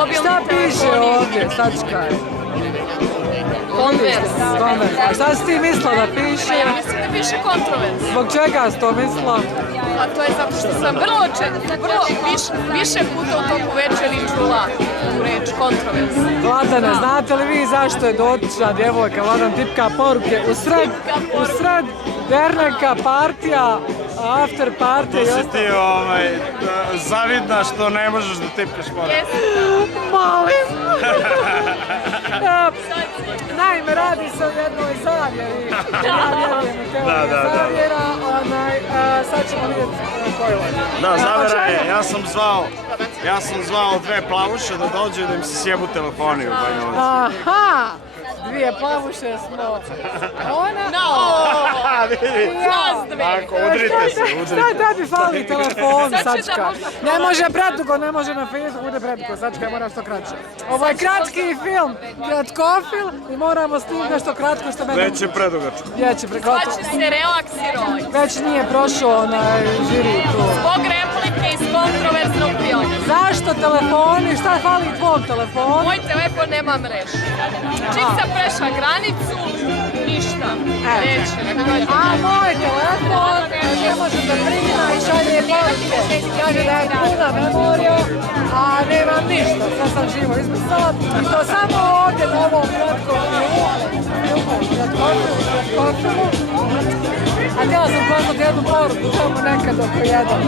mobilni Šta piše telefoni. ovdje, sačkaj? Converse. A šta si ti mislila da Pa piše? ja mislim da piše kontrovers. Zbog čega si to mislila? A to je zato što sam više puta u toku večeri čula tu reč kontrovers. Vladane, znate li vi zašto je dotična djevojka Vladan tipka poruke u sred derneka partija, after partija i To si ostalo? ti zavidna što ne možeš da tipkaš poruke. Molim! Naime, radi se o jednoj zavjeri. Ja vjerujem u teoriju zavjera. Sad ćemo vidjeti koji je. Da, zavera je, ja sam zvao dve plavuše da dođu i da im se sjebu telefoni u Banja Luci. Aha! Dvije plavuše smo. Ona... Nas dve. Tako, udrite se. Šta tebi fali telefon, Sad će da sačka? možda Ne može predugo, ne može na Facebooku, bude predugo, sačka, mora što kraće. Ovo je kratki film, kratkofil i moramo snimiti nešto kratko što mene... Već je predugačko. Već je pregotovo. Sad će se relaksirati. Već nije prošao onaj žiri tu. Zbog replike iz kontroverznog filma. Zašto telefoni? Šta fali tvom telefonu? Moj telefon nema mrežu. Čim sam prešla granicu, ništa. Neće. A moj telefon ne može da prima i šalje poruke. Kaže da je puna memorija, a nemam ništa. Sad sam živo izmislila. I to samo ovdje na ovom kratkom filmu. A htjela sam poslati jednu poruku tamo nekad oko jedan.